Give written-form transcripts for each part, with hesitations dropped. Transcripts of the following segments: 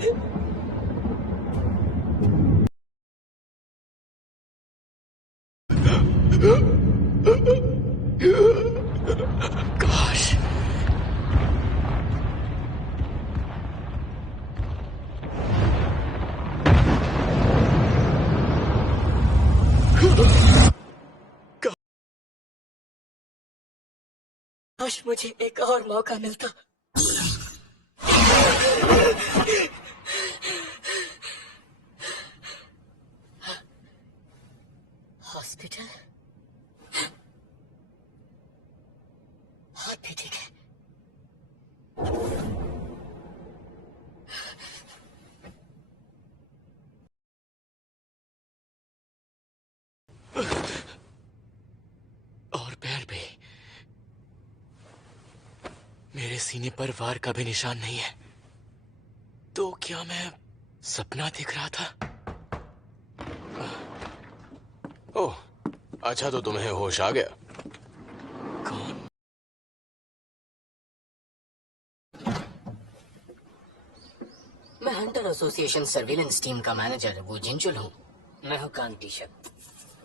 Gosh. काश मुझे एक और मौका मिलता। हॉस्पिटल? हाथ भी ठीक है। और पैर भी। मेरे सीने पर वार का भी निशान नहीं है। तो क्या मैं सपना देख रहा था? ओह, अच्छा तो तुम्हें होश आ गया। कौन? मैं हंटर एसोसिएशन सर्वेलेंस टीम का मैनेजर वो जिंजुल हूँ। मैं हूँ कांग टीशक।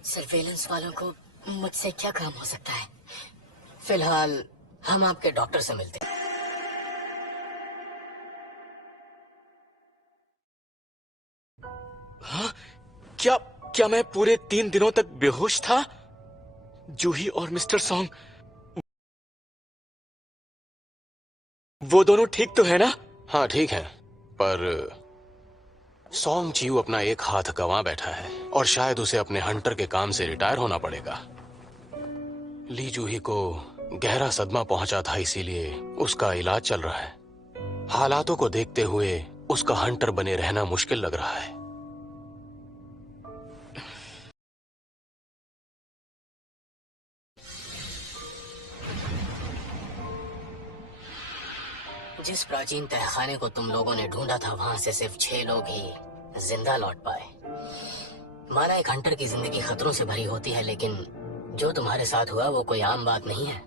सर्वेलेंस वालों को मुझसे क्या काम हो सकता है? फिलहाल हम आपके डॉक्टर से मिलते हैं। हाँ? क्या क्या मैं पूरे 3 दिनों तक बेहोश था? जूही और मिस्टर सॉन्ग, वो दोनों ठीक तो है ना? हाँ ठीक है, पर सॉन्ग चियू अपना एक हाथ गंवा बैठा है और शायद उसे अपने हंटर के काम से रिटायर होना पड़ेगा। ली जूही को गहरा सदमा पहुंचा था, इसीलिए उसका इलाज चल रहा है। हालातों को देखते हुए उसका हंटर बने रहना मुश्किल लग रहा है। जिस प्राचीन तहखाने को तुम लोगों ने ढूंढा था, वहां से सिर्फ 6 लोग ही जिंदा लौट पाए। माना एक हंटर की जिंदगी खतरों से भरी होती है, लेकिन जो तुम्हारे साथ हुआ वो कोई आम बात नहीं है।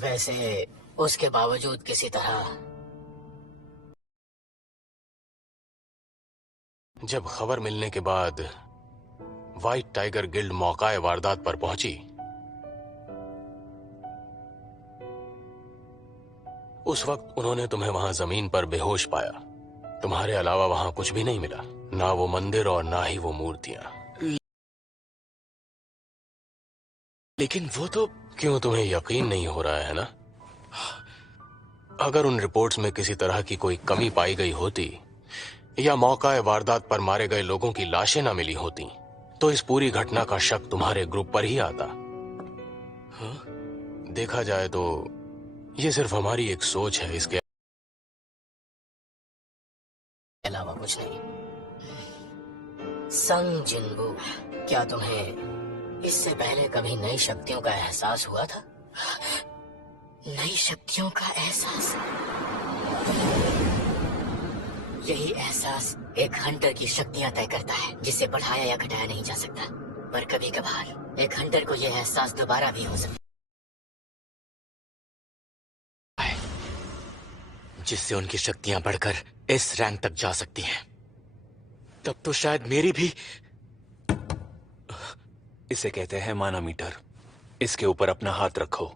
वैसे उसके बावजूद किसी तरह जब खबर मिलने के बाद व्हाइट टाइगर गिल्ड मौकाए वारदात पर पहुंची, उस वक्त उन्होंने तुम्हें वहां जमीन पर बेहोश पाया। तुम्हारे अलावा वहां कुछ भी नहीं मिला, ना वो मंदिर और ना ही वो मूर्तियां। लेकिन वो तो क्यों, तुम्हें यकीन नहीं हो रहा है ना? अगर उन रिपोर्ट्स में किसी तरह की कोई कमी पाई गई होती या मौका वारदात पर मारे गए लोगों की लाशें ना मिली होती, तो इस पूरी घटना का शक तुम्हारे ग्रुप पर ही आता। हाँ? देखा जाए तो ये सिर्फ हमारी एक सोच है, इसके अलावा कुछ नहीं। संग जिनबू, क्या तुम्हें इससे पहले कभी नई शक्तियों का एहसास हुआ था? नई शक्तियों का एहसास? यही एहसास एक हंटर की शक्तियां तय करता है, जिसे बढ़ाया या घटाया नहीं जा सकता। पर कभी कभार एक हंटर को यह एहसास दोबारा भी हो सकता है, जिससे उनकी शक्तियां बढ़कर इस रैंक तक जा सकती हैं। तब तो शायद मेरी भी। इसे कहते हैं मानामीटर। इसके ऊपर अपना हाथ रखो।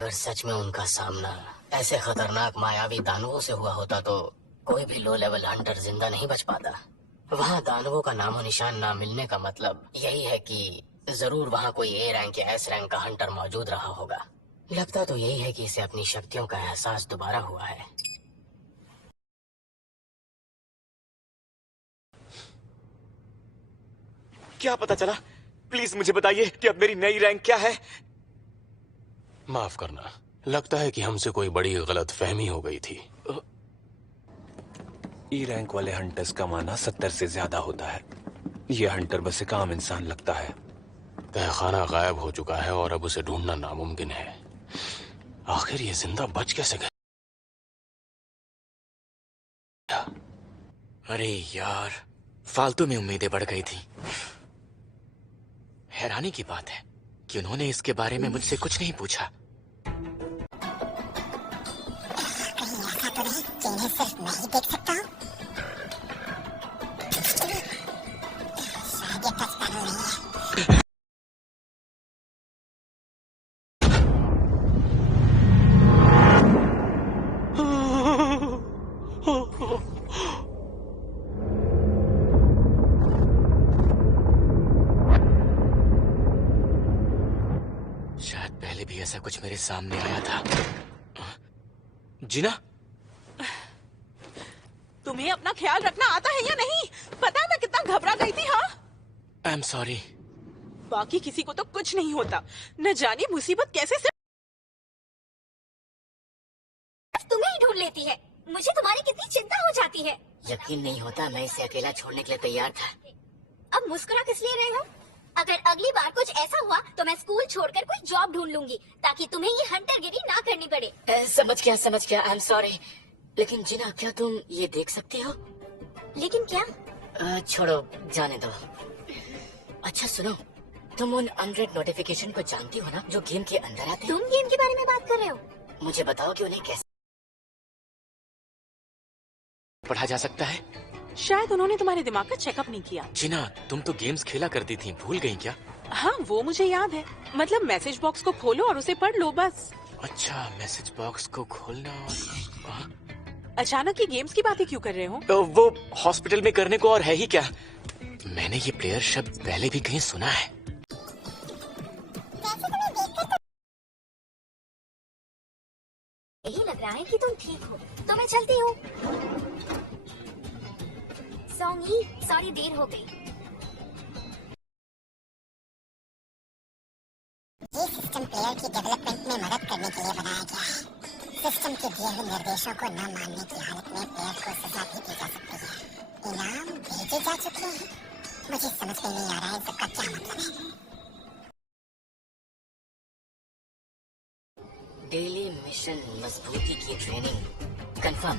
अगर सच में उनका सामना ऐसे खतरनाक मायावी दानवों से हुआ होता, तो कोई भी लो लेवल हंटर जिंदा नहीं बच पाता। वहाँ दानवों का नामो निशान ना मिलने का मतलब यही है कि जरूर वहाँ कोई ए रैंक या एस रैंक का हंटर मौजूद रहा होगा। लगता तो यही है कि इसे अपनी शक्तियों का एहसास दोबारा हुआ है। क्या पता चला? प्लीज मुझे बताइए कि अब मेरी नई रैंक क्या है। माफ करना, लगता है कि हमसे कोई बड़ी गलत फहमी हो गई थी। ई रैंक वाले हंटर्स का माना 70 से ज्यादा होता है। ये हंटर बस एक आम इंसान लगता है। तहखाना गायब हो चुका है और अब उसे ढूंढना नामुमकिन है। आखिर ये जिंदा बच कैसे गया? अरे यार, फालतू में उम्मीदें बढ़ गई थी। हैरानी की बात है कि उन्होंने इसके बारे में मुझसे कुछ नहीं पूछा। जिन्हें सिर्फ मैं ही देख सकता हूँ। शायद ये टच पैनल नहीं है। शायद पहले भी ऐसा कुछ मेरे सामने आया था। जीना, तुम्हें अपना ख्याल रखना आता है या नहीं? पता है मैं कितना घबरा गई थी। हाँ, आई एम सॉरी। बाकी किसी को तो कुछ नहीं होता, न जाने मुसीबत कैसे से तुम्हें ही ढूंढ लेती है। मुझे तुम्हारी कितनी चिंता हो जाती है। यकीन नहीं होता मैं इसे अकेला छोड़ने के लिए तैयार था। अब मुस्कुरा किस लिए रहे हो? अगर अगली बार कुछ ऐसा हुआ तो मैं स्कूल छोड़कर कोई जॉब ढूंढ लूंगी ताकि तुम्हें ये हंटरगिरी ना करनी पड़े। समझ गया। I am sorry. लेकिन जिना, क्या तुम ये देख सकती हो? लेकिन क्या? छोड़ो, जाने दो। अच्छा सुनो, तुम उन अनरेड नोटिफिकेशन को जानती हो ना, जो गेम के अंदर आते हैं? तुम गेम के बारे में बात कर रहे हो? मुझे बताओ कि उन्हें कैसे पढ़ा जा सकता है? शायद उन्होंने तुम्हारे दिमाग का चेकअप नहीं किया। जीना, तुम तो गेम्स खेला करती थी, भूल गई क्या? हाँ, वो मुझे याद है। मतलब मैसेज बॉक्स को खोलो और उसे पढ़ लो, बस। अच्छा, मैसेज बॉक्स को खोलना और अचानक ये गेम्स की बातें क्यों कर रहे हो? तो वो हॉस्पिटल में करने को और है ही क्या? मैंने ये प्लेयर शब्द पहले भी कहीं सुना है। यही लग रहा है कि तुम ठीक हो, तो मैं चलती हूँ। सॉन्गी, सॉरी देर हो गई। ये सिस्टम प्लेयर की डेवलपमेंट में मदद करने के लिए बनाया गया है। सिस्टम के दिए हुए निर्देशों को न मानने की हालत में प्लेयर को सजा भी दी जा सकती है। इनाम भेजे जा चुके हैं। मुझे समझ में नहीं आ रहा है इसका क्या मतलब है। डेली मिशन मजबूती की training confirm.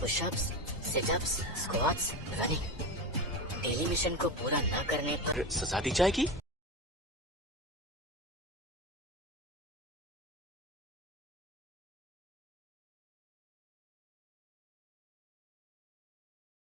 Pushups, sit-ups, squats, running. Daily mission को पूरा न करने पर सजा दी जाएगी?